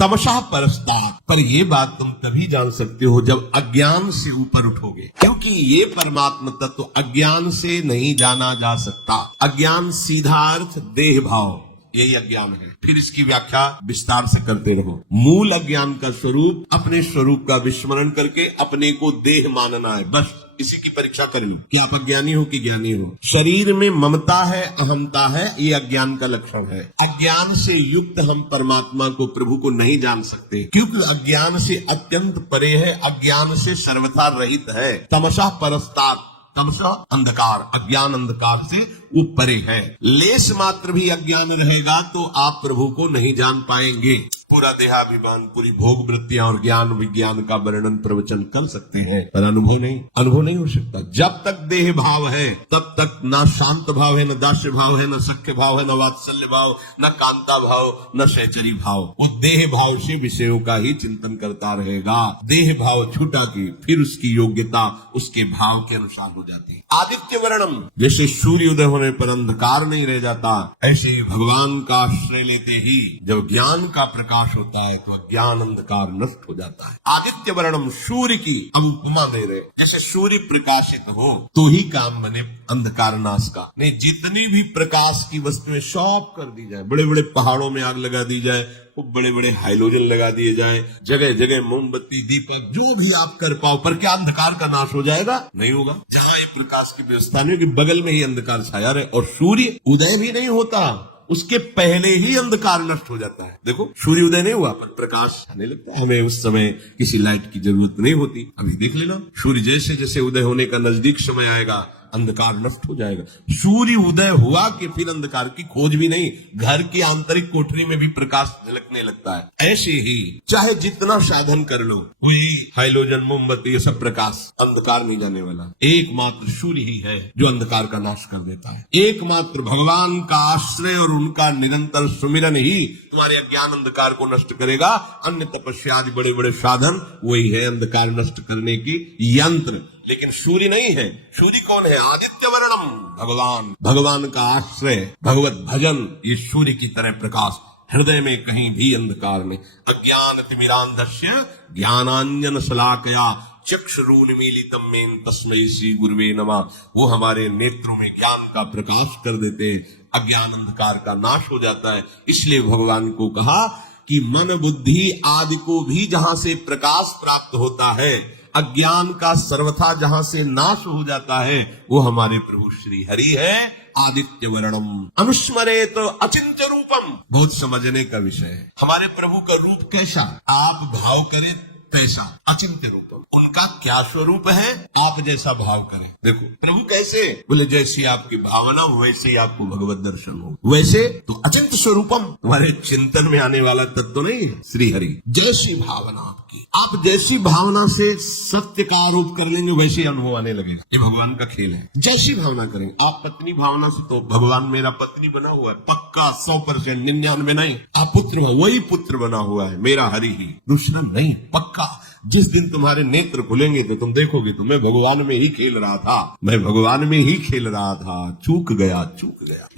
तमसा परस्तात्। पर ये बात तुम तभी जान सकते हो जब अज्ञान से ऊपर उठोगे, क्योंकि ये परमात्म तत्व अज्ञान से नहीं जाना जा सकता। अज्ञान सीधा अर्थ देह भाव, यही अज्ञान है। फिर इसकी व्याख्या विस्तार से करते रहो। मूल अज्ञान का स्वरूप अपने स्वरूप का विस्मरण करके अपने को देह मानना है, बस इसी की परीक्षा करनी कि आप अज्ञानी हो कि ज्ञानी हो। शरीर में ममता है, अहंता है, ये अज्ञान का लक्षण है। अज्ञान से युक्त हम परमात्मा को, प्रभु को नहीं जान सकते, क्योंकि अज्ञान से अत्यंत परे है, अज्ञान से सर्वथा रहित है। तमसा परस्तात्, तमसा अंधकार, अज्ञान अंधकार से वो परे है। लेस मात्र भी अज्ञान रहेगा तो आप प्रभु को नहीं जान पाएंगे। पूरा देहाभिमान, पूरी भोग वृत्तियां और ज्ञान विज्ञान का वर्णन प्रवचन कर सकते हैं, पर अनुभव नहीं हो सकता। जब तक देह भाव है तब तक ना शांत भाव है, न दास्य भाव है, न सख्य भाव है, न वात्सल्य भाव, न कांता भाव, न सहचरी भाव। वो देह भाव से विषयों का ही चिंतन करता रहेगा। देह भाव छूटा की फिर उसकी योग्यता उसके भाव के अनुसार हो जाती है। आदित्य वर्णम, जैसे सूर्य उदय होने पर अंधकार नहीं रह जाता, ऐसे ही भगवान का आश्रय लेते ही जब ज्ञान का प्रकाश होता है तो अज्ञान अंधकार नष्ट हो जाता है। आदित्य वर्णम, सूर्य की हम उपमा दे रहे, जैसे सूर्य प्रकाशित हो तो ही काम बने अंधकार नाश का। नहीं, जितनी भी प्रकाश की वस्तुएं सब कर दी जाए, बड़े बड़े पहाड़ों में आग लगा दी जाए, बड़े बड़े हाइलोजन लगा दिए जाए, जगह जगह मोमबत्ती, दीपक, जो भी आप कर पाओ, पर क्या अंधकार का नाश हो जाएगा? नहीं होगा। जहां ये प्रकाश की व्यवस्था नहीं होगी, बगल में ही अंधकार छाया रहे। और सूर्य उदय भी नहीं होता, उसके पहले ही अंधकार नष्ट हो जाता है। देखो, सूर्य उदय नहीं हुआ पर प्रकाश आने लगता है। हमें उस समय किसी लाइट की जरूरत नहीं होती। अभी देख लेना, सूर्य जैसे जैसे उदय होने का नजदीक समय आएगा, अंधकार नष्ट हो जाएगा। सूर्य उदय हुआ कि फिर अंधकार की खोज भी नहीं, घर की आंतरिक कोठरी में भी प्रकाश झलकने लगता है। ऐसे ही चाहे जितना साधन कर लो, कोई हाइलोजन, मोमबत्ती, ये सब प्रकाश, अंधकार नहीं जाने वाला। एकमात्र सूर्य ही है जो अंधकार का नाश कर देता है। एकमात्र भगवान का आश्रय और उनका निरंतर सुमिरन ही तुम्हारे अज्ञान अंधकार को नष्ट करेगा। अन्य तपस्या आदि बड़े बड़े साधन वही है अंधकार नष्ट करने की यंत्र, लेकिन सूर्य नहीं है। सूर्य कौन है? आदित्य वर्णम, भगवान। भगवान का आश्रय, भगवत भजन, ये सूर्य की तरह प्रकाश। हृदय में कहीं भी अंधकार में, अज्ञान तिमिरांधस्य ज्ञानांजन शलाकया चक्षुरुन्मीलितम मेन तस्मै श्री गुरुवे नमः। वो हमारे नेत्रों में ज्ञान का प्रकाश कर देते, अज्ञान अंधकार का नाश हो जाता है। इसलिए भगवान को कहा कि मन बुद्धि आदि को भी जहां से प्रकाश प्राप्त होता है, अज्ञान का सर्वथा जहां से नाश हो जाता है, वो हमारे प्रभु श्री हरि है। आदित्य वर्णम अनुस्मरे तो अचिंत्य रूपम, बहुत समझने का विषय है। हमारे प्रभु का रूप कैसा? आप भाव करें तैसा, अचिंत्य रूपम। उनका क्या स्वरूप है? आप जैसा भाव करें। देखो प्रभु कैसे? बोले जैसी आपकी भावना वैसे ही आपको भगवत दर्शन हो। वैसे तो अचिंत्य स्वरूपम, तुम्हारे चिंतन में आने वाला तत्व नहीं है श्री हरि। जैसी भावना आपकी, आप जैसी भावना से सत्य का आरोप कर लेंगे वैसे अनुभव आने लगेगा। ये भगवान का खेल है। जैसी भावना करेंगे आप, पत्नी भावना से तो भगवान मेरा पत्नी बना हुआ है, पक्का 100%, 99 नहीं। आप पुत्र, वही पुत्र बना हुआ है, मेरा हरि ही, दूसरा नहीं, पक्का। जिस दिन तुम्हारे नेत्र खुलेंगे तो तुम देखोगे तो मैं भगवान में ही खेल रहा था, मैं भगवान में ही खेल रहा था, चूक गया।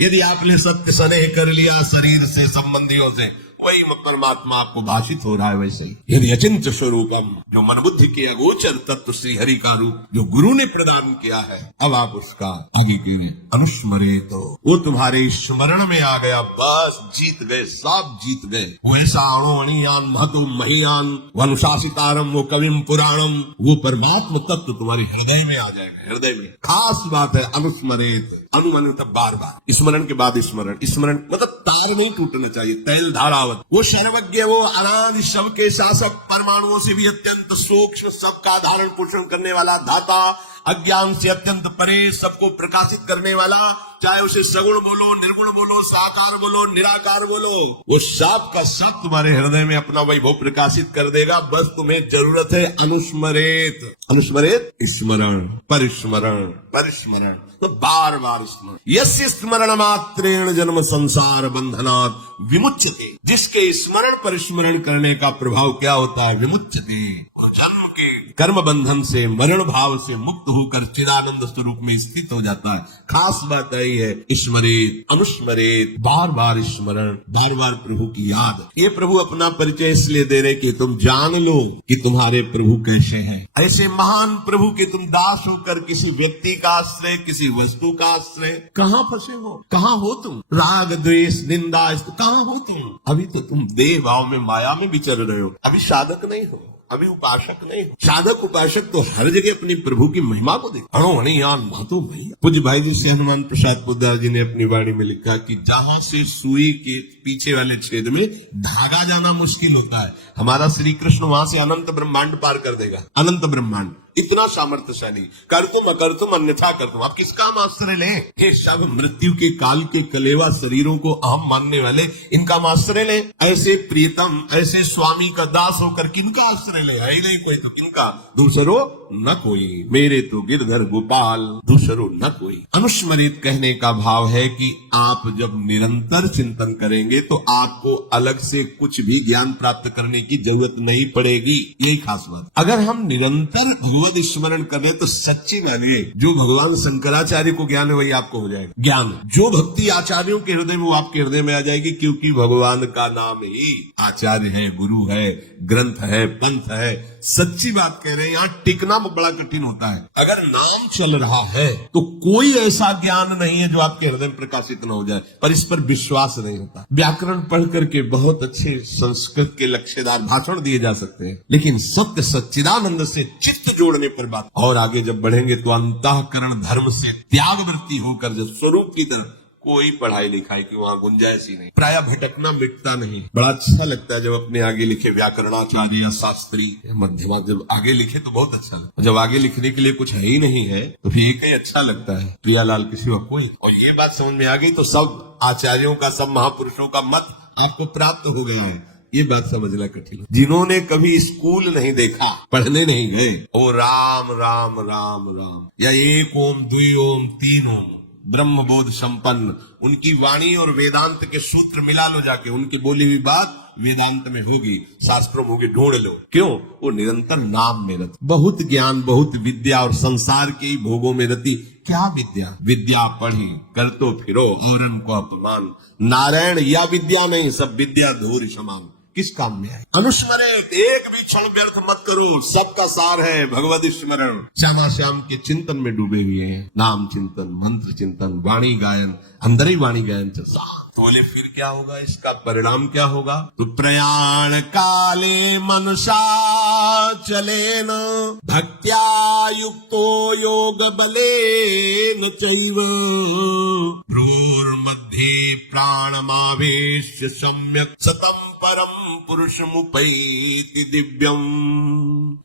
यदि आपने सत्य स्नेह कर लिया शरीर से, संबंधियों से, वही परमात्मा आपको भाषित हो रहा है। वैसे ही यदि अचिंत्य स्वरूपम, जो मन बुद्धि के अगोचर तत्व श्री हरि का रूप जो गुरु ने प्रदान किया है, अब आप उसका आगे के अनुस्मरे तो वो तुम्हारे स्मरण में आ गया, बस जीत गए, सब जीत गए। वो ऐसा अणोअणियान महतो महियान वनुशासितारम वो कविम पुराणम, वो परमात्म तत्व तुम्हारे हृदय में आ जाएगा। हृदय में खास बात है अनुस्मरेत, अनुमान मतलब बार बार, स्मरण के बाद स्मरण। स्मरण मतलब तार नहीं टूटना चाहिए, तैल धारावत। वो सर्वज्ञ, वो अनादि, सबके शासक, परमाणुओं से भी अत्यंत सूक्ष्म, सबका धारण पोषण करने वाला दाता, अज्ञान से अत्यंत परे, सबको प्रकाशित करने वाला, चाहे उसे सगुण बोलो, निर्गुण बोलो, साकार बोलो, निराकार बोलो, वो सब का सब तुम्हारे हृदय में अपना वैभव प्रकाशित कर देगा। बस तुम्हें जरूरत है अनुस्मरेत। अनुस्मरेत स्मरण, परिस्मरण, परिस्मरण, तो बार बार स्मरण। यस्य स्मरण मात्रेण जन्म संसार बंधनात् विमुच्यते, जिसके स्मरण परिस्मरण करने का प्रभाव क्या होता है? विमुच्यते, जन्म के कर्म बंधन से, मरण भाव से मुक्त होकर चिदानंद स्वरूप में स्थित हो जाता है। खास बात यही है, स्मरेत अनुस्मरेत, बार बार स्मरण, बार बार प्रभु की याद। ये प्रभु अपना परिचय इसलिए दे रहे कि तुम जान लो कि तुम्हारे प्रभु कैसे हैं। ऐसे महान प्रभु के तुम दास होकर किसी व्यक्ति का आश्रय, किसी वस्तु का आश्रय, कहाँ फंसे हो, कहाँ हो तुम? राग द्वेष निंदा कहाँ हो तुम? अभी तो तुम देह भाव में, माया में विचर रहे हो, अभी साधक नहीं हो, अभी उपासक नहीं हो। साधक उपासक तो हर जगह अपनी प्रभु की महिमा को देख। अणो अणियान महतो भैया। पूज्य भाई जी से हनुमान प्रसाद पोद्दार जी ने अपनी वाणी में लिखा कि जहां से सुई के पीछे वाले छेद में धागा जाना मुश्किल होता है, हमारा श्री कृष्ण वहां से अनंत ब्रह्मांड पार कर देगा। अनंत ब्रह्मांड इतना सामर्थ्यशाली, कर तुम अकर तुम अन्यथा कर तुम। आप किसका हम आश्रय लें? ये सब मृत्यु के काल के कलेवा शरीरों को अहम मानने वाले, इनका हम आश्रय लें? ऐसे प्रियतम, ऐसे स्वामी का दास होकर किनका आश्रय ले? है ही नहीं कोई तो किनका? दूसरो न कोई, मेरे तो गिरधर गोपाल, दूसरो न कोई। अनुस्मरित कहने का भाव है कि आप जब निरंतर चिंतन करेंगे तो आपको अलग से कुछ भी ज्ञान प्राप्त करने की जरूरत नहीं पड़ेगी। यही खास बात। अगर हम निरंतर भगवत स्मरण कर रहे तो सच्ची मानिए, जो भगवान शंकराचार्य को ज्ञान है वही आपको हो जाएगा। ज्ञान जो भक्ति आचार्यों के हृदय में, वो आपके हृदय में आ जाएगी, क्योंकि भगवान का नाम ही आचार्य है, गुरु है, ग्रंथ है, पंथ है। सच्ची बात कह रहे हैं, यहाँ टिकना बड़ा कठिन होता है। अगर नाम चल रहा है तो कोई ऐसा ज्ञान नहीं है जो आपके हृदय में प्रकाशित न हो जाए, पर इस पर विश्वास नहीं होता। व्याकरण पढ़ करके बहुत अच्छे संस्कृत के लक्ष्यदार भाषण दिए जा सकते हैं, लेकिन सत्य सच्चिदानंद से चित्त जोड़ने पर बात। और आगे जब बढ़ेंगे तो अंतःकरण धर्म से त्याग वृत्ति होकर जब स्वरूप की तरफ, कोई पढ़ाई लिखाई की वहां गुंजाइश ही नहीं। प्राय भटकना मिटता नहीं। बड़ा अच्छा लगता है जब अपने आगे लिखे व्याकरणाचार्य या शास्त्री मध्यमा जब आगे लिखे तो बहुत अच्छा लगता है। जब आगे लिखने के लिए कुछ है ही नहीं है तो फिर एक ही अच्छा लगता है, प्रियालाल किसी का कोई। और ये बात समझ में आ गई तो सब आचार्यों का, सब महापुरुषों का मत आपको प्राप्त हो गया है। ये बात समझना कठिन है। जिन्होंने कभी स्कूल नहीं देखा, पढ़ने नहीं गए, ओ राम राम राम राम या एक ओम द्वि ओम तीन ओम ब्रह्म बोध संपन्न, उनकी वाणी और वेदांत के सूत्र मिला लो जाके, उनकी बोली हुई बात वेदांत में होगी, शास्त्रों में होगी, ढूंढ लो। क्यों? वो निरंतर नाम में रत, बहुत ज्ञान, बहुत विद्या और संसार के भोगों में रति। क्या विद्या? विद्या पढ़ी कर तो फिरो औरन को अपमान, नारायण या विद्या नहीं, सब विद्या धूर समान। किस काम में है? अनुस्मरित, एक भी क्षण व्यर्थ मत करो, सबका सार है भगवत स्मरण। श्यामा श्याम के चिंतन में डूबे हुए हैं, नाम चिंतन, मंत्र चिंतन, वाणी गायन, अंदर ही वाणी गायन चलता। तो बोले फिर क्या होगा, इसका परिणाम क्या होगा? तो प्रयाण काले मनसा चले न भक्त्या युक्तो योग बले न चैव भ्रूर्मध्ये प्राणमावेश्य सम्यक सतम परम पुरुषमुपैति दिव्यम।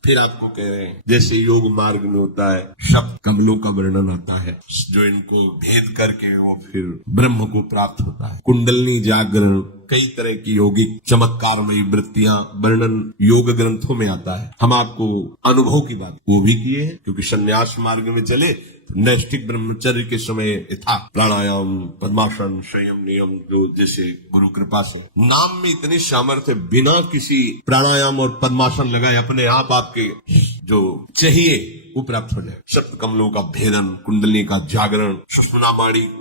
फिर आपको कह रहे हैं जैसे योग मार्ग में होता है, शब्द कमलों का वर्णन आता है, जो इनको भेद करके वो फिर ब्रह्म को प्राप्त होता है। कुंडलनी जागरण, कई तरह की योगिक चमत्कारमयी वृत्तियां वर्णन योग ग्रंथों में आता है। हम आपको अनुभव की बात वो भी किए हैं, क्योंकि संन्यास मार्ग में चले नैष्ठिक ब्रह्मचर्य के समय यथा प्राणायाम, पद्मासन, संयम, नियम, जो जैसे गुरु कृपा से नाम में इतनी सामर्थ्य, बिना किसी प्राणायाम और पद्मासन लगाए अपने आप आपके जो चाहिए वो प्राप्त हो जाए। सप्त कमलों का भेदन, कुंडली का जागरण, सुषुम्ना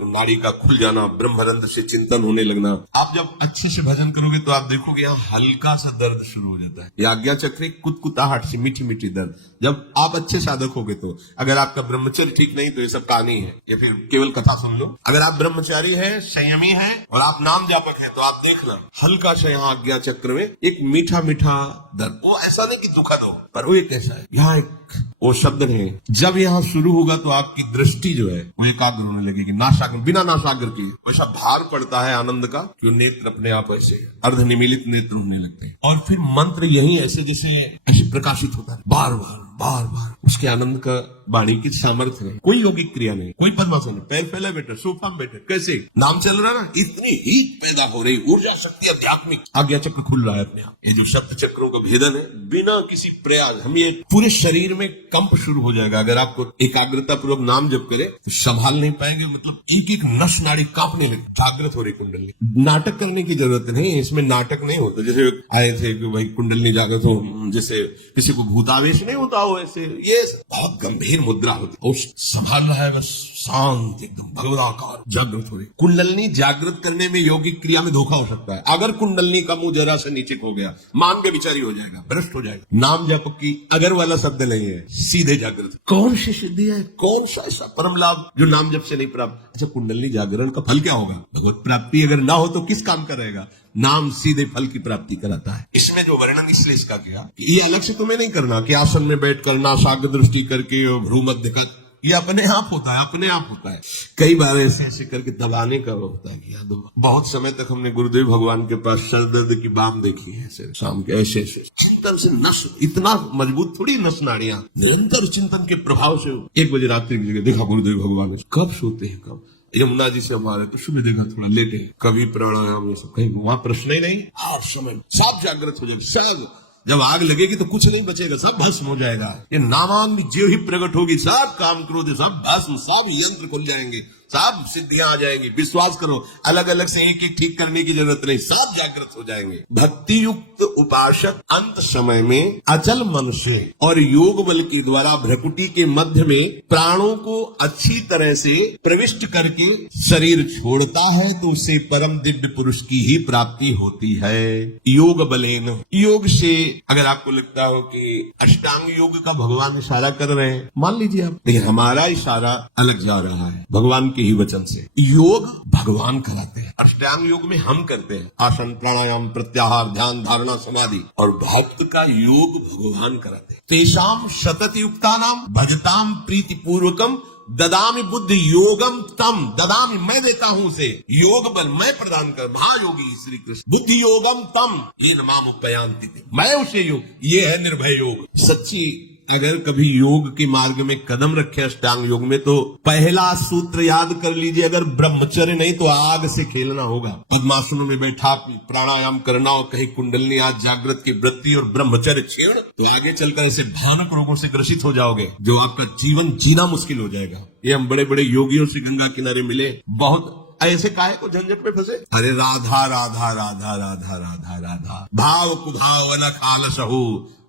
नाड़ी का खुल जाना, ब्रह्मरंध्र से चिंतन होने लगना। आप जब अच्छे से भजन करोगे तो आप देखोगे यहाँ हल्का सा दर्द शुरू हो जाता है, ये आज्ञा चक्री कुतकुताहट सी मीठी मीठी दर्द। जब आप अच्छे साधक होगे तो, अगर आपका ब्रह्मचर्य ठीक नहीं तो ये सब कहानी है, या फिर केवल कथा सुन लो। अगर आप ब्रह्मचारी है, संयमी है और आप नाम जापक है तो आप देखना हल्का सा यहाँ आज्ञा चक्र में एक मीठा मीठा दर्द। वो ऐसा नहीं कि दुखद हो, पर वो एक ऐसा है, यहाँ एक वो शब्द है। जब यहाँ शुरू होगा तो आपकी दृष्टि जो है वो एकाग्र होने लगेगी, नासाग्र, बिना नासाग्र की वैसा भार पड़ता है आनंद का कि नेत्र अपने आप ऐसे अर्धनिमीलित नेत्र होने लगते हैं। और फिर मंत्र यही ऐसे जैसे ऐसे प्रकाशित होता है बार बार बार बार, उसके आनंद का वाणी की सामर्थ्य नहीं, कोई यौगिक क्रिया नहीं, कोई पद्मासन नहीं, पैर फैला बैठे, सोफा में बैठे, कैसे नाम चल रहा ना, इतनी हीट पैदा हो रही, ऊर्जा शक्ति आध्यात्मिक, आज्ञा चक्र खुल रहा है अपने आप। ये जो शब्द चक्रों का भेदन है, बिना किसी प्रयास हम ये पूरे शरीर में कंप शुरू हो जाएगा। अगर आपको एकाग्रता पूर्वक नाम जप करे तो संभाल नहीं पाएंगे, मतलब एक एक नस नाड़ी कांपने लगे, जागृत हो रही कुंडली। नाटक करने की जरूरत नहीं है, इसमें नाटक नहीं होता। जैसे आए थे कि भाई कुंडली जागृत हो, जैसे किसी को भूतावेश नहीं होता हो, ऐसे ये बहुत गंभीर मुद्रा होती है, संभालना है बस, शांत एकदम भगवदाकार जागृत हो रही। कुंडलनी जागृत करने में यौगिक क्रिया में धोखा हो सकता है। अगर कुंडलनी का मुंह जरा से नीचे हो गया, मान के विचारी हो जाएगा, भ्रष्ट हो जाएगा। नाम जप की अगर वाला शब्द नहीं है, सीधे जागृत। कौन सी सिद्धि है, कौन सा ऐसा परम लाभ जो नाम जप से नहीं प्राप्त? अच्छा, कुंडलनी जागरण का फल क्या होगा? भगवत प्राप्ति अगर ना हो तो किस काम का रहेगा? नाम सीधे फल की प्राप्ति कराता है। इसमें जो वर्णन इसलिए इसका किया, ये अलग से तुम्हें नहीं करना कि आसन में बैठ करना, साग्र दृष्टि करके भ्रू मध्य का, ये अपने आप होता है, अपने आप होता है। कई बार ऐसे ऐसे करके दबाने का होता है कि याद हो, बहुत समय तक हमने गुरुदेव भगवान के पास सर दर्द की बाम देखी है, ऐसे शाम के ऐसे ऐसे चिंतन से नस, इतना मजबूत थोड़ी नस नाड़ियां, निरंतर चिंतन के प्रभाव से 1 बजे रात्रि की जगह देखा गुरुदेव भगवान कब सोते हैं, कब यमुना जी से हमारे तो सुबह देखा थोड़ा लेटे, कभी प्राणायाम, ये सब कहीं वहां प्रश्न ही नहीं, हर समय सब जागृत हो जाए, सब जब आग लगेगी तो कुछ नहीं बचेगा, सब भस्म हो जाएगा। ये नामांग जो ही प्रकट होगी, सब काम क्रोध सब भस्म, सब यंत्र खुल जाएंगे, सब सिद्धियां आ जाएंगी। विश्वास करो, अलग अलग से एक एक ठीक करने की जरूरत नहीं, सब जागृत हो जाएंगे। भक्ति युक्त उपासक अंत समय में अचल मन से और योग बल के द्वारा भ्रकुटी के मध्य में प्राणों को अच्छी तरह से प्रविष्ट करके शरीर छोड़ता है तो उसे परम दिव्य पुरुष की ही प्राप्ति होती है। योग बलेन, योग से अगर आपको लगता हो कि अष्टांग योग का भगवान इशारा कर रहे हैं, मान लीजिए आप, लेकिन हमारा इशारा अलग जा रहा है भगवान के ही वचन से। योग भगवान कराते हैं, अष्टांग योग में हम करते हैं, आसन प्राणायाम प्रत्याहार ध्यान धारणा समाधि, और भक्त का योग भगवान कराते हैं। तेषाम सतत युक्तानाम भजताम प्रीति पूर्वकम ददामि बुद्धि योगम तम, ददामि मैं देता हूं उसे, योग बल मैं प्रदान कर, महायोगी श्री कृष्ण, बुद्धि योगम तम ये नमाम उपयांति, मैं उसे योग, ये है निर्भय योग। सच्ची अगर कभी योग के मार्ग में कदम रखे अष्टांग योग में, तो पहला सूत्र याद कर लीजिए, अगर ब्रह्मचर्य नहीं तो आग से खेलना होगा। पद्मासनों में बैठा प्राणायाम करना और कहीं कुंडलनी आज जागृत की वृत्ति और ब्रह्मचर्य छेड़, तो आगे चलकर ऐसे भयानक रोगों से ग्रसित हो जाओगे जो आपका जीवन जीना मुश्किल हो जाएगा। ये हम बड़े बड़े योगियों से गंगा किनारे मिले, बहुत ऐसे काहे को झंझट में फंसे, अरे राधा राधा राधा राधा राधा राधा, भाव कुभाव अलख आलसहु,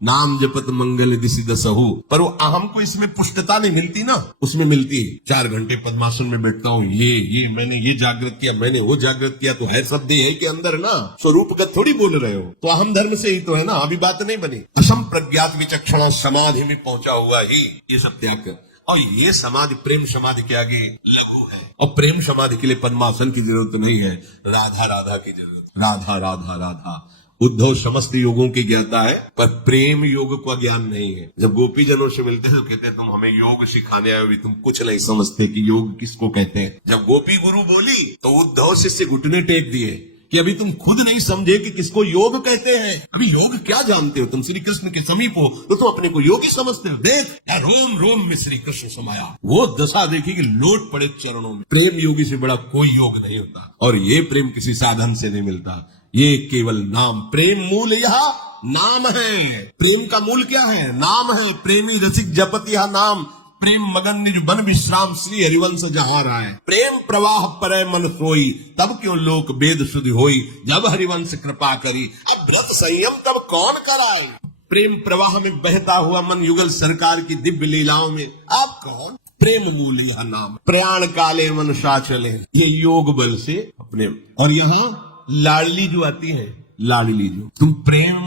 नाम जपत मंगल दिशि दसहु। पर वो अहम को इसमें पुष्टता नहीं मिलती ना, उसमें मिलती है 4 घंटे पद्मासन में बैठता हूँ, ये मैंने ये जागृत किया, मैंने वो जागृत किया, तो है सब देह के अंदर ना, स्वरूपगत थोड़ी बोल रहे हो, तो अहम धर्म से ही तो है ना, अभी बात नहीं बनी। असम प्रज्ञात विचक्षणा समाधि में पहुंचा हुआ ही ये सब त्याग कर, और ये समाधि प्रेम समाधि के आगे लघु है, और प्रेम समाधि के लिए पद्मासन की जरूरत नहीं है, राधा राधा की जरूरत, राधा राधा राधा। उद्धव समस्त योगों की ज्ञाता है, पर प्रेम योग को ज्ञान नहीं है। जब गोपी जनों से मिलते हैं तो कहते हैं तुम हमें योग सिखाने आए, तुम कुछ नहीं समझते कि योग किसको कहते हैं। जब गोपी गुरु बोली तो उद्धव शिष्य घुटने टेक दिए कि अभी तुम खुद नहीं समझे कि किसको योग कहते हैं, अभी योग क्या जानते हो, तुम श्री कृष्ण के समीप हो तो तुम अपने को योगी समझते हो। देख या रोम रोम में श्री कृष्ण समाया, वो दशा देखी कि लोट पड़े चरणों में। प्रेम योगी से बड़ा कोई योग नहीं होता, और ये प्रेम किसी साधन से नहीं मिलता, ये केवल नाम। प्रेम मूल यह नाम है, प्रेम का मूल क्या है, नाम है। प्रेमी रसिक जपत यह नाम, प्रेम मगन निज बन विश्राम श्री हरिवंश जहाँ रहा है। प्रेम प्रवाह परै मन सोई, तब क्यों लोक वेद शुद्धि होई, जब हरिवंश कृपा करी, अब व्रत संयम तब कौन कराए। प्रेम प्रवाह में बहता हुआ मन युगल सरकार की दिव्य लीलाओं में आप कौन। प्रेम मूल यह नाम, प्रयाण काले मन साचले, ये योग बल से अपने। और यहाँ लाडली जो आती है, लाडली जो, तुम प्रेम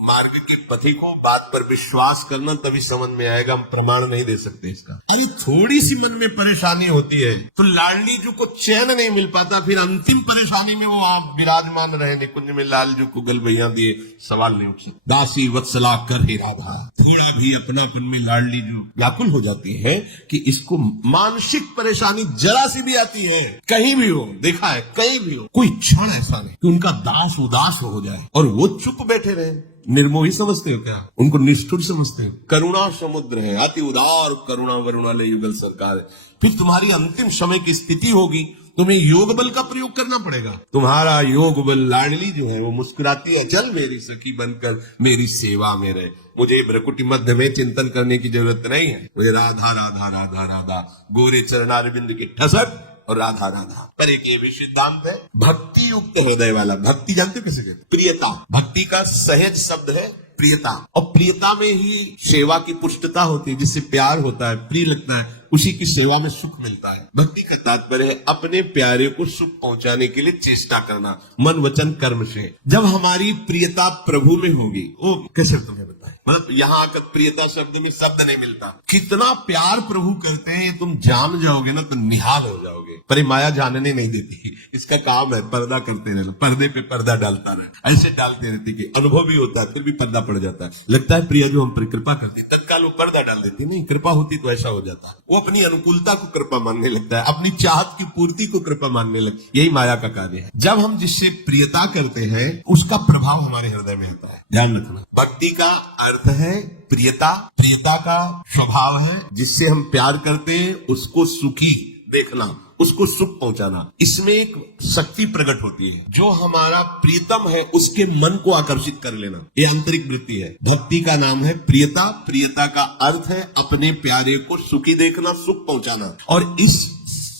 मार्ग के पथी को बात पर विश्वास करना, तभी समझ में आएगा। हम प्रमाण नहीं दे सकते इसका। अरे थोड़ी सी मन में परेशानी होती है तो लाडली जो को चैन नहीं मिल पाता, फिर अंतिम परेशानी में वो आप विराजमान रहे निकुंज में, लाल जो को गल भैया दिए, सवाल नहीं उठ सकता। दासी वत्सला कर हे राधा, थोड़ा भी अपनापन में लाडली जो व्याकुल हो जाती है कि इसको मानसिक परेशानी जरा सी भी आती है, कहीं भी हो, देखा है कहीं भी हो, कोई क्षण ऐसा नहीं कि उनका दास उदास हो जाए और वो चुप बैठे रहे, निर्मोही समझते हो क्या? उनको निष्ठुर समझते हो? करुणा समुद्र है, अति उदार करुणा वरुणालय युगल सरकार है। फिर तुम्हारी अंतिम समय की स्थिति होगी, तुम्हें योग बल का प्रयोग करना पड़ेगा। तुम्हारा योग बल लाडली जो है वो मुस्कुराती है, चल मेरी सखी बनकर मेरी सेवा में रहे, मुझे भ्रकुटी मध्य में चिंतन करने की जरूरत नहीं है, मुझे राधा राधा राधा राधा गोरे चरणारविंद की ठसक और राधा राधा। पर एक ये भी सिद्धांत है, भक्ति युक्त हृदय वाला, भक्ति जानते हो कैसे कहते? प्रियता। भक्ति का सहज शब्द है प्रियता, और प्रियता में ही सेवा की पुष्टता होती है, जिससे प्यार होता है, प्रिय लगता है, उसी की सेवा में सुख मिलता है। भक्ति का तात्पर्य है अपने प्यारे को सुख पहुंचाने के लिए चेष्टा करना, मन वचन कर्म से। जब हमारी प्रियता प्रभु में होगी, वो कैसे तुम्हें बताएं, मतलब यहाँ आकर प्रियता शब्द में शब्द नहीं मिलता। कितना प्यार प्रभु करते हैं ये तुम जान जाओगे ना तो निहाल हो जाओगे। पर ये माया जानने नहीं देती, इसका काम है पर्दा करते रहना, पर्दे पे पर्दा डालता रहे, ऐसे डालते रहते कि अनुभव भी होता है फिर भी पर्दा पड़ जाता है। लगता है प्रिया जो हम पर कृपा करती, तत्काल वो पर्दा डाल देती, नहीं कृपा होती तो ऐसा हो जाता। वो अपनी अनुकूलता को कृपा मानने लगता है, अपनी चाहत की पूर्ति को कृपा मानने लगता है। यही माया का कार्य है। जब हम जिससे प्रियता करते हैं उसका प्रभाव हमारे हृदय में होता है, ध्यान रखना। भक्ति का अर्थ है प्रियता, प्रियता का स्वभाव है जिससे हम प्यार करते हैं उसको सुखी देखना, उसको सुख पहुंचाना। इसमें एक शक्ति प्रकट होती है, जो हमारा प्रियतम है उसके मन को आकर्षित कर लेना, ये आंतरिक वृत्ति है। भक्ति का नाम है प्रियता, प्रियता का अर्थ है अपने प्यारे को सुखी देखना, सुख पहुंचाना। और इस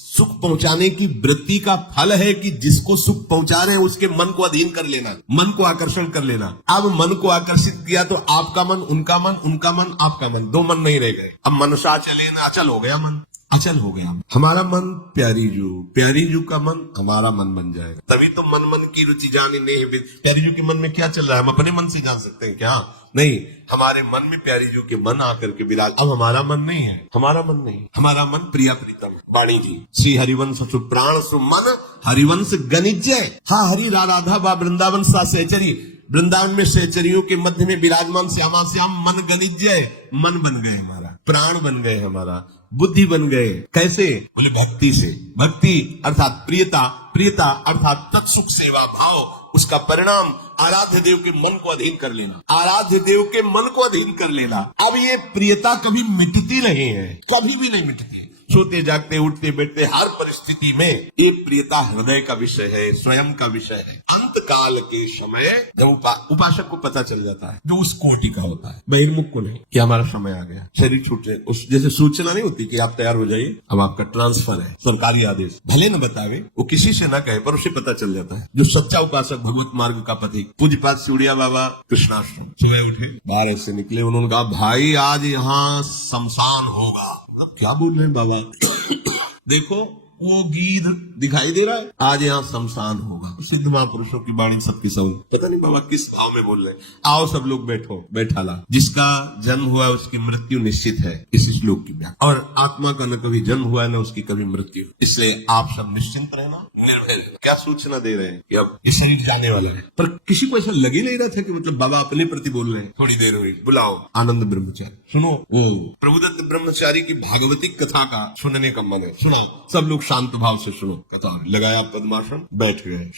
सुख पहुंचाने की वृत्ति का फल है कि जिसको सुख पहुंचा रहे हैं उसके मन को अधीन कर लेना, मन को आकर्षण कर लेना। अब मन को आकर्षित किया तो आपका मन, उनका मन, उनका मन, आपका मन, दो मन नहीं रह गए। अब मनसा चले ना, अचल हो गया मन, अचल हो गया। हमारा मन प्यारी जू का मन हमारा मन बन जाएगा। तभी तो मन मन की रुचि जाने नहीं। प्यारी जू के मन में क्या चल रहा है हम अपने मन से जान सकते हैं क्या? नहीं, हमारे मन में प्यारी जू के मन आकर के विराज। अब हमारा मन नहीं है, हमारा मन नहीं, हमारा मन प्रिया प्रीतम है। वाणी जी, श्री हरिवंश सुप्राण सुमन हरिवंश गणिज्य। हाँ, हरि राधा बा वृंदावन सा सहचरी, वृंदावन में सहचरियों के मध्य में विराजमान श्यामा श्याम मन गणिज्य। मन बन गए हमारा, प्राण बन गए हमारा, बुद्धि बन गए। कैसे? बोले भक्ति से। भक्ति अर्थात प्रियता, प्रियता अर्थात तत्सुख सेवा भाव, उसका परिणाम आराध्य देव के मन को अधीन कर लेना, आराध्य देव के मन को अधीन कर लेना। अब ये प्रियता कभी मिटती नहीं है, कभी भी नहीं मिटती। सोते जागते उठते बैठते हर परिस्थिति में ये प्रियता हृदय का विषय है, स्वयं का विषय है। अंत काल के समय जब उपासक को पता चल जाता है, जो उस कोटि का होता है, बहिर्मुख को नहीं, कि हमारा समय आ गया, शरीर छूटे, उस जैसे सूचना नहीं होती कि आप तैयार हो जाइए, अब आपका ट्रांसफर है, सरकारी आदेश, भले न बतावे, वो किसी से न कहे पर उसे पता चल जाता है। जो सच्चा उपासक, भगवत मार्ग का पथिक, पूज्यपाद सिउड़िया बाबा कृष्णाश्रम, सुबह उठे, बाहर से निकले, उन्होंने कहा भाई आज यहाँ शमशान होगा। अब क्या बोल रहे हैं बाबा? देखो वो गीध दिखाई दे रहा है, आज यहाँ शमशान होगा। सिद्ध महापुरुषों की वाणी सबकी समझ, पता नहीं बाबा किस भाव में बोल रहे हैं। आओ सब लोग बैठो, बैठाला। जिसका जन्म हुआ उसकी मृत्यु निश्चित है, इस श्लोक की व्याख्या। और आत्मा का न कभी जन्म हुआ है न उसकी कभी मृत्यु, इसलिए आप सब निश्चिंत रहना, निर्भय रहना। क्या सूचना दे रहे हैं कि अब ये शरीर जाने वाला है, पर किसी को ऐसा लग ही नहीं रहा था कि मतलब बाबा अपने प्रति बोल रहे हैं। थोड़ी देर हुई, बुलाओ आनंद ब्रह्मचारी, सुनो वो प्रभुदत्त ब्रह्मचारी की भागवती कथा का सुनने का मन है, सुनो। सब लोग शांत भाव से सुनो कथा। लगाया पद्मासन, बैठ गए,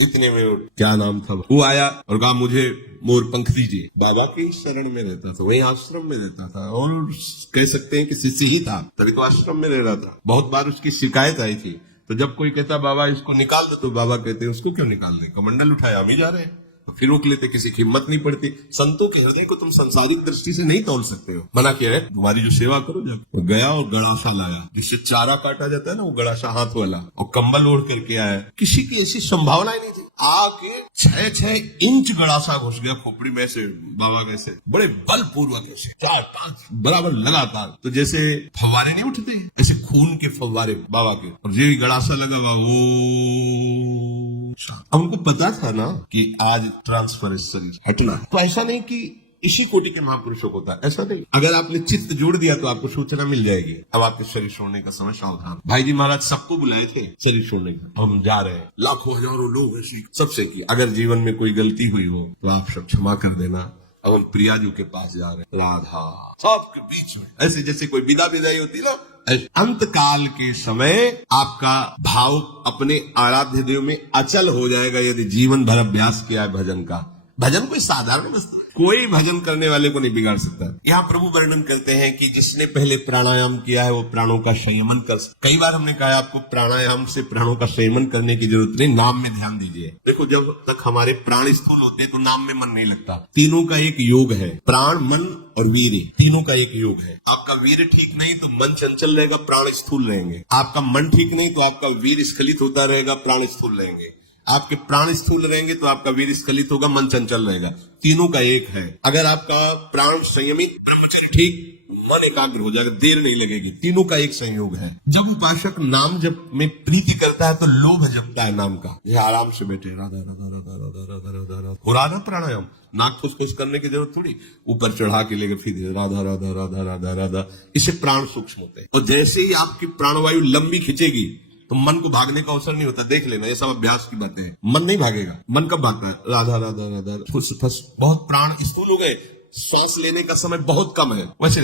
इतने में क्या नाम था वो आया और कहा मुझे मोर पंख दीजिए। बाबा की शरण में रहता था, वही आश्रम में रहता था, और कह सकते हैं कि शिष्य ही था, तभी तो आश्रम में रह रहा था। बहुत बार उसकी शिकायत आई थी, तो जब कोई कहता बाबा इसको निकाल दो, तो बाबा कहते उसको क्यों निकाल दे, कमंडल उठाया हम ही जा रहे हैं। तो फिर रोक लेते, किसी की हिम्मत नहीं पड़ती। संतों के हृदय को तुम संसारिक दृष्टि से नहीं तोल सकते हो। मना किया है, तुम्हारी जो सेवा करो। जब वो गया और गड़ासा लाया, जिससे चारा काटा जाता है ना, वो गड़ासा हाथ वाला, और कंबल ओढ़ करके आया। किसी की ऐसी संभावना ही नहीं थी। आके 6 इंच गड़ासा घुस गया खोपड़ी में से, बाबा कैसे बड़े बल पूर्वक 4-5 बराबर लगातार, तो जैसे फव्वारे नहीं उठते, ऐसे खून के फव्वारे बाबा के, और ये गड़ासा लगा वो। अब उनको पता था ना कि आज ट्रांसफर शरीर हटना है, तो ऐसा नहीं कि इसी कोटि के महापुरुषों को था, ऐसा नहीं। अगर आपने चित्त जोड़ दिया तो आपको सूचना मिल जाएगी, अब आपके शरीर छोड़ने का समय सावधान। भाई जी महाराज सबको बुलाए थे शरीर छोड़ने का, हम जा रहे हैं, लाखों हजारों लोग ऐसे सबसे की। अगर जीवन में कोई गलती हुई हो तो आप सब क्षमा कर देना। अब हम प्रियाजू के पास जा रहे हैं, राधा सबके बीच में, ऐसे जैसे कोई विदाई होती ना। अंत काल के समय आपका भाव अपने आराध्य देव में अचल हो जाएगा, यदि जीवन भर अभ्यास किया है भजन का। भजन कोई साधारण वस्तु, कोई भजन करने वाले को नहीं बिगाड़ सकता। यहाँ प्रभु वर्णन करते हैं कि जिसने पहले प्राणायाम किया है वो प्राणों का संयमन कर सकता। कई बार हमने कहा आपको प्राणायाम से प्राणों का संयमन करने की जरूरत नहीं, नाम में ध्यान दीजिए। देखो जब तक हमारे प्राण स्थूल होते हैं तो नाम में मन नहीं लगता। तीनों का एक योग है, प्राण, मन और वीर्य, तीनों का एक योग है। आपका वीर्य ठीक नहीं तो मन चंचल रहेगा, प्राण स्थूल रहेंगे। आपका मन ठीक नहीं तो आपका वीर्य स्खलित होता रहेगा, प्राण स्थूल रहेंगे। आपके प्राण स्थूल रहेंगे तो आपका वीर्य स्खलित होगा, मन चंचल रहेगा। तीनों का एक है। अगर आपका प्राण संयमित, ब्रह्मचर्य ठीक, मन एकाग्र हो जाएगा, देर नहीं लगेगी। तीनों का एक संयोग है। जब उपासक नाम जप में प्रीति करता है तो लोभ जपता है नाम का। ये आराम से बैठे राधा राधा राधा राधा राधा राधा राधा, हो रहा प्राणायाम, नाक फुसफुस करने की जरूरत थोड़ी, ऊपर चढ़ा के लेकर फिर राधा राधा राधा राधा राधा। इससे प्राण सूक्ष्म होते हैं। और जैसे ही आपकी प्राणवायु लंबी खिंचेगी तो मन को भागने का अवसर नहीं होता। देख लेना, ये सब अभ्यास की बातें हैं। मन नहीं भागेगा। मन कब भागता है? राधा राधा राधा, फुस फुस। बहुत प्राण स्थूल हो गए, श्वास लेने का समय बहुत कम है। वैसे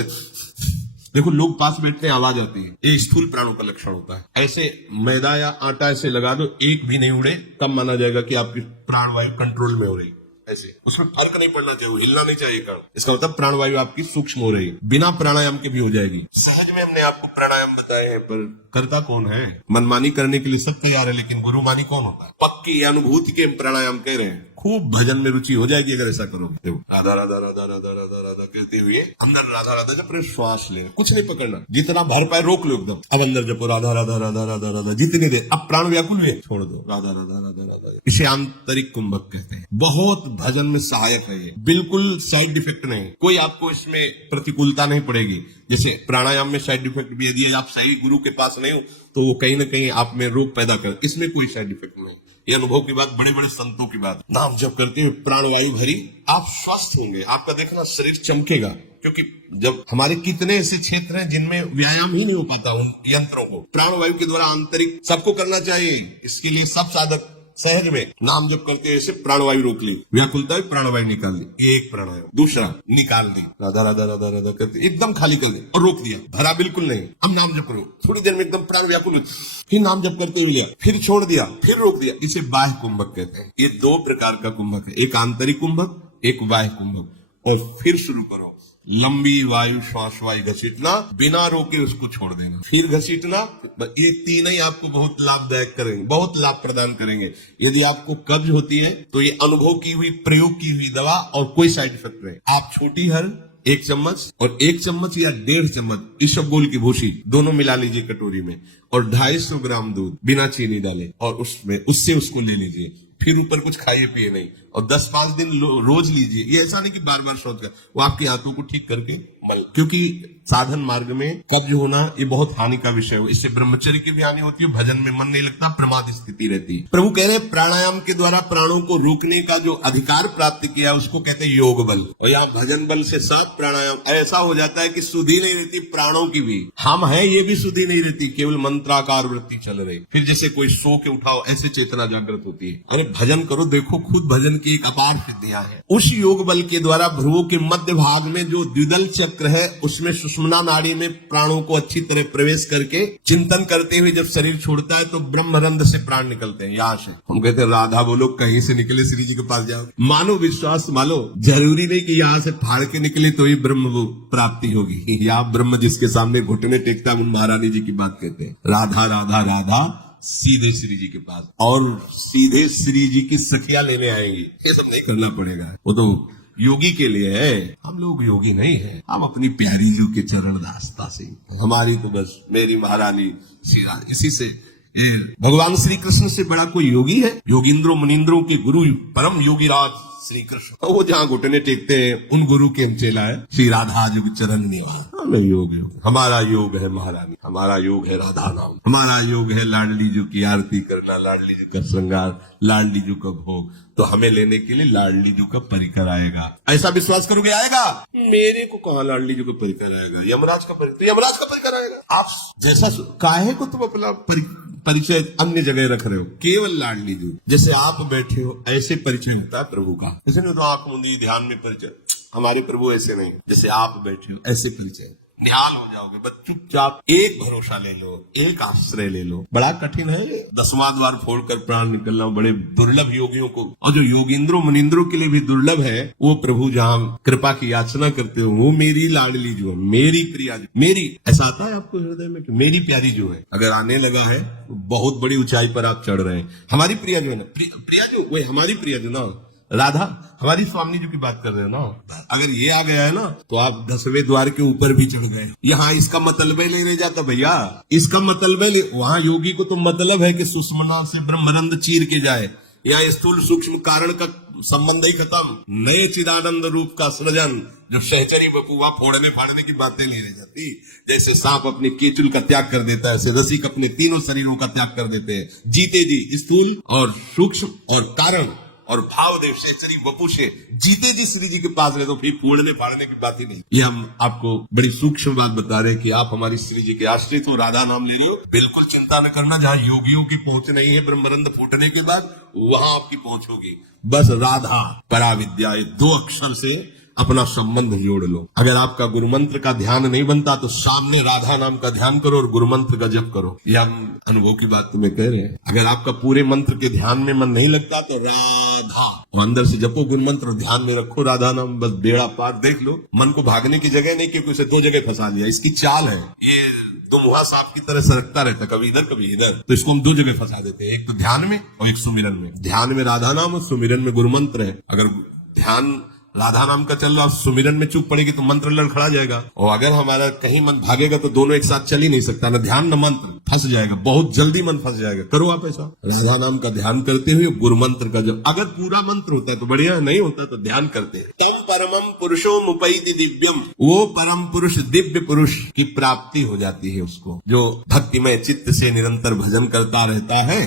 देखो लोग पास बैठते हैं, आवाज आती है, ये स्थूल प्राणों का लक्षण होता है। ऐसे मैदा या आटा ऐसे लगा दो, एक भी नहीं उड़े, तब माना जाएगा कि आपकी प्राणवायु कंट्रोल में हो रही। ऐसे उसमें फर्क नहीं पड़ना चाहिए, हिलना नहीं चाहिए कण। इसका मतलब प्राणवायु आपकी सूक्ष्म हो रही है। बिना प्राणायाम के भी हो जाएगी। सहज में हमने आपको प्राणायाम बताए हैं, पर करता कौन है? मनमानी करने के लिए सब तैयार है, लेकिन गुरुमानी कौन होता है? पक्की अनुभूति के प्राणायाम कह रहे हैं। खूब भजन में रुचि हो जाएगी अगर ऐसा करोगे। राधा राधा राधा राधा राधा राधा कहते हुए अंदर राधा राधा जब श्वास लेना, कुछ नहीं पकड़ना, जितना भर पाए रोक लो एकदम। अब अंदर जपो राधा राधा राधा राधा राधा, जितनी देर। अब प्राण व्याकुल हुए, छोड़ दो, राधा राधा राधा राधा। इसे आंतरिक कुंभक कहते हैं। बहुत भजन में सहायक है ये, बिल्कुल साइड इफेक्ट नहीं, कोई आपको इसमें प्रतिकूलता नहीं पड़ेगी। जैसे प्राणायाम में साइड इफेक्ट भी यदि आप सही गुरु के पास नहीं हो तो वो कहीं ना कहीं आप में रोग पैदा कर, इसमें कोई साइड इफेक्ट नहीं। ये अनुभव की बात, बड़े बड़े संतों की बात। नाम जप करते हुए प्राणवायु भरी, आप स्वस्थ होंगे। आपका देखना शरीर चमकेगा, क्योंकि जब हमारे कितने ऐसे क्षेत्र हैं जिनमें व्यायाम ही नहीं हो पाता उन यंत्रों को। प्राणवायु के द्वारा आंतरिक सबको करना चाहिए। इसके लिए सब साधक सहज में नाम जप करते ऐसे प्राणवायु रोक ली, व्याकुलता है, प्राणवायु निकाल ली। एक प्राणायाम, दूसरा निकाल दी, राधा राधा राधा राधा करते एकदम खाली कर दे और रोक दिया, भरा बिल्कुल नहीं। अब नाम जप करो, थोड़ी देर में एकदम प्राण व्याकुल, फिर नाम जप करते हुए लिया, फिर छोड़ दिया, फिर रोक दिया। इसे बाह्य कुंभक कहते हैं। ये दो प्रकार का कुंभक है, एक आंतरिक कुंभक, एक बाह्य कुंभक। और फिर शुरू करो, लंबी वायु श्वास वायु घसीटना, बिना रोके उसको छोड़ देना, फिर घसीटना। ये तीन ही आपको बहुत लाभदायक करेंगे, बहुत लाभ प्रदान करेंगे। यदि आपको कब्ज होती है तो ये अनुभव की हुई, प्रयोग की हुई दवा और कोई साइड इफेक्ट नहीं। आप छोटी हर 1 चम्मच और 1 चम्मच या 1.5 चम्मच इसबगोल की भूसी दोनों मिला लीजिए कटोरी में, और 250 ग्राम दूध बिना चीनी डाले, और उससे उसको ले लीजिए। फिर ऊपर कुछ खाइए पिए नहीं, और 10-5 दिन रोज लीजिए। ये ऐसा नहीं कि बार बार सोच कर, वो आपकी आंतों को ठीक करके मल, क्योंकि साधन मार्ग में कब्ज होना ये बहुत हानि का विषय है। इससे ब्रह्मचर्य की भी हानि होती है, भजन में मन नहीं लगता, प्रमाद स्थिति रहती है। प्रभु कह रहे हैं प्राणायाम के द्वारा प्राणों को रोकने का जो अधिकार प्राप्त किया उसको कहते हैं योग बल। और यहाँ भजन बल से साथ प्राणायाम ऐसा हो जाता है कि सुधि नहीं रहती प्राणों की भी। हम हैं ये भी सुधि नहीं रहती, केवल मंत्राकार वृत्ति चल रही। फिर जैसे कोई सो के उठाओ ऐसे चेतना जागृत होती है। अरे भजन करो, देखो खुद भजन की एक अपार सिद्धियां है। उस योग बल के द्वारा भ्रुवों के मध्य भाग में जो द्विदल चक्र है उसमें सुषुम्ना नाड़ी में प्राणों को अच्छी तरह प्रवेश करके चिंतन करते हुए जब शरीर छोड़ता है तो ब्रह्मरंध्र से प्राण निकलते हैं। यहाँ से हम कहते हैं राधा बोलो, कहीं से निकले श्री जी के पास जाओ। मानो विश्वास मानो, जरूरी नहीं कि यहाँ से फाड़ के निकले तो ही ब्रह्म प्राप्ति होगी। यहाँ ब्रह्म जिसके सामने घुटने टेकता है, महारानी जी की बात कहते हैं। राधा राधा राधा सीधे श्री जी के पास, और सीधे श्री जी की सखिया लेने आएंगी। ये सब नहीं करना पड़ेगा, वो तो योगी के लिए है। हम लोग योगी नहीं है, हम अपनी प्यारी जी के चरण दास्ता से, हमारी तो बस मेरी महारानी श्री राधा। इसी से भगवान श्री कृष्ण से बड़ा कोई योगी है? योगींद्रों मुनींद्रों के गुरु परम योगी राज श्री कृष्ण, वो जहाँ घुटने टेकते हैं उन गुरु के चेला है श्री राधा जो चरण निवास। हमें योग, हमारा योग है महारानी, हमारा योग है राधा नाम, हमारा योग है लाडली जी की आरती करना, लाडली जी का श्रृंगार, लाडली जी का भोग। तो हमें लेने के लिए लाडली जी का परिकर आएगा। ऐसा विश्वास करोगे आएगा? मेरे को कहाँ लाडली जी का परिकर आएगा? यमराज का परिकर, यमराज का परिकर आएगा। आप जैसा काहे को तुम अपना परिचय अन्य जगह रख रहे हो? केवल लाडली जी जैसे आप बैठे हो ऐसे परिचय होता है प्रभु का। जैसे नहीं तो आंख मुंदी ध्यान में परिचय, हमारे प्रभु ऐसे नहीं, जैसे आप बैठे हो ऐसे परिचय। निहाल हो जाओगे। बस चुपचाप एक भरोसा ले लो, एक आश्रय ले लो। बड़ा कठिन है ये 10वां द्वार फोड़कर प्राण निकलना, बड़े दुर्लभ योगियों को, और जो योगिंद्रों मुनिंद्रों के लिए भी दुर्लभ है, वो प्रभु जहां कृपा की याचना करते हो, वो मेरी लाडली जो है, मेरी प्रिया जो, मेरी, ऐसा आता है आपको हृदय में कि मेरी प्यारी जो है, अगर आने लगा है तो बहुत बड़ी ऊंचाई पर आप चढ़ रहे हैं। हमारी प्रिया जो है ना, प्रिया जो वही हमारी प्रिया जो ना, राधा हमारी स्वामी जी की बात कर रहे हो ना, अगर ये आ गया है ना तो आप 10वें द्वार के ऊपर भी चढ़ गए। यहाँ इसका मतलब ले रह जाता भैया, इसका मतलब ले, वहां योगी को तो मतलब है कि सुषमना से ब्रह्मरंध चीर के जाए, या स्थूल सूक्ष्म कारण का संबंध ही खत्म, नए चिदानंद रूप का सृजन, जो सहचरी बपुआ फोड़ने फाड़ने की बातें नहीं रह जाती। जैसे सांप अपने केचुल का त्याग कर देता है, ऐसे रसिक अपने तीनों शरीरों का त्याग कर देते हैं। जीते जी स्थूल और सूक्ष्म और कारण और भाव देव सहचरी वपु से जीते जी श्री जी के पास रहे, तो फिर फोड़ने फाड़ने की बात ही नहीं। ये हम आपको बड़ी सूक्ष्म बात बता रहे हैं कि आप हमारी श्री जी के आश्रित हो, राधा नाम ले रहे हो, बिल्कुल चिंता न करना। जहां योगियों की पहुंच नहीं है ब्रह्मरंध फूटने के बाद, वहां आपकी पहुंच होगी। बस राधा पराविद्या, 2 अक्षर से अपना संबंध जोड़ लो। अगर आपका गुरु मंत्र का ध्यान नहीं बनता तो सामने राधा नाम का ध्यान करो और गुरु मंत्र का जप करो। यह हम अनुभव की बात तुम्हें कह रहे हैं। अगर आपका पूरे मंत्र के ध्यान में मन नहीं लगता तो राधा और अंदर से जपो गुरु मंत्र, ध्यान में रखो राधा नाम, बस बेड़ा पार। देख लो मन को भागने की जगह नहीं, क्योंकि उसे 2 जगह फंसा लिया। इसकी चाल है, ये 2 मुहा सांप की तरह सरकता रहता, कभी इधर कभी इधर, तो इसको हम 2 जगह फंसा देते हैं, एक तो ध्यान में और एक सुमिरन में। ध्यान में राधा नाम और सुमिरन में गुरु मंत्र है। अगर ध्यान राधा नाम का चल रहा, सुमिरन में चूक पड़ेगी तो मंत्र लड़खड़ा जाएगा, और अगर हमारा कहीं मन भागेगा तो दोनों एक साथ चल ही नहीं सकता, ना ध्यान न मंत्र, फंस जाएगा, बहुत जल्दी मन फंस जाएगा। करो आप ऐसा, राधा नाम का ध्यान करते हुए गुरु मंत्र का जब, अगर पूरा मंत्र होता है तो बढ़िया, नहीं होता तो ध्यान करते हैं। तम परमम पुरुषो मुपैति दिव्यम, वो परम पुरुष दिव्य पुरुष की प्राप्ति हो जाती है उसको, जो भक्तिमय चित्त से निरंतर भजन करता रहता है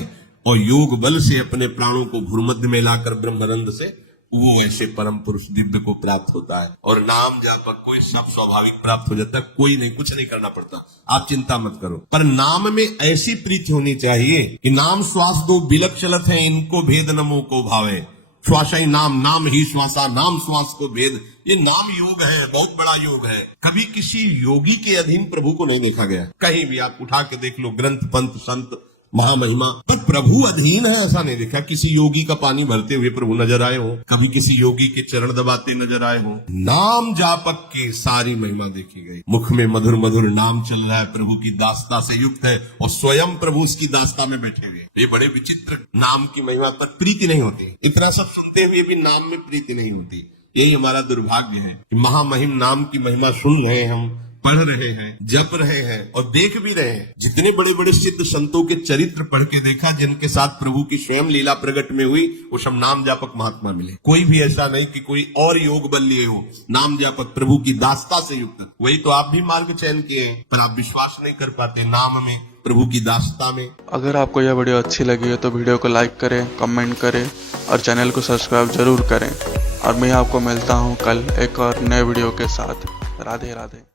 और योग बल से अपने प्राणों को भूमध्य में लाकर ब्रह्मरंध से, वो ऐसे परम पुरुष दिव्य को प्राप्त होता है। और नाम जापक कोई सब स्वाभाविक प्राप्त हो जाता है, कोई नहीं, कुछ नहीं करना पड़ता, आप चिंता मत करो। पर नाम में ऐसी प्रीति होनी चाहिए कि नाम श्वास 2 बिलक चलत है, इनको भेद नमो को भावे। श्वास ही नाम, नाम ही श्वासा, नाम श्वास को भेद। ये नाम योग है, बहुत बड़ा योग है। कभी किसी योगी के अधीन प्रभु को नहीं देखा गया, कहीं भी आप उठा के देख लो, ग्रंथ पंथ संत महामहिमा, पर प्रभु अधीन है ऐसा नहीं देखा। किसी योगी का पानी भरते हुए प्रभु नजर आए हो, कभी किसी योगी के चरण दबाते नजर आए हो। नाम जापक की सारी महिमा देखी गई। मुख में मधुर मधुर नाम चल रहा है, प्रभु की दास्ता से युक्त है, और स्वयं प्रभु उसकी दास्ता में बैठे हुए। ये बड़े विचित्र, नाम की महिमा पर प्रीति नहीं होती, इतना सब सुनते हुए भी नाम में प्रीति नहीं होती। यही हमारा दुर्भाग्य है कि महामहिम नाम की महिमा सुन रहे हैं, हम पढ़ रहे हैं, जप रहे हैं और देख भी रहे हैं। जितने बड़े बड़े सिद्ध संतों के चरित्र पढ़ के देखा, जिनके साथ प्रभु की स्वयं लीला प्रकट में हुई, वो सब नाम जापक महात्मा मिले। कोई भी ऐसा नहीं कि कोई और योग बल लिए हो, नाम जापक प्रभु की दास्ता से युक्त। वही तो आप भी मार्ग चयन किए हैं, पर आप विश्वास नहीं कर पाते नाम में, प्रभु की दास्ता में। अगर आपको यह वीडियो अच्छी लगी है तो वीडियो को लाइक करें, कमेंट करें और चैनल को सब्सक्राइब जरूर करें। और मैं आपको मिलता हूँ कल एक और नए वीडियो के साथ। राधे राधे।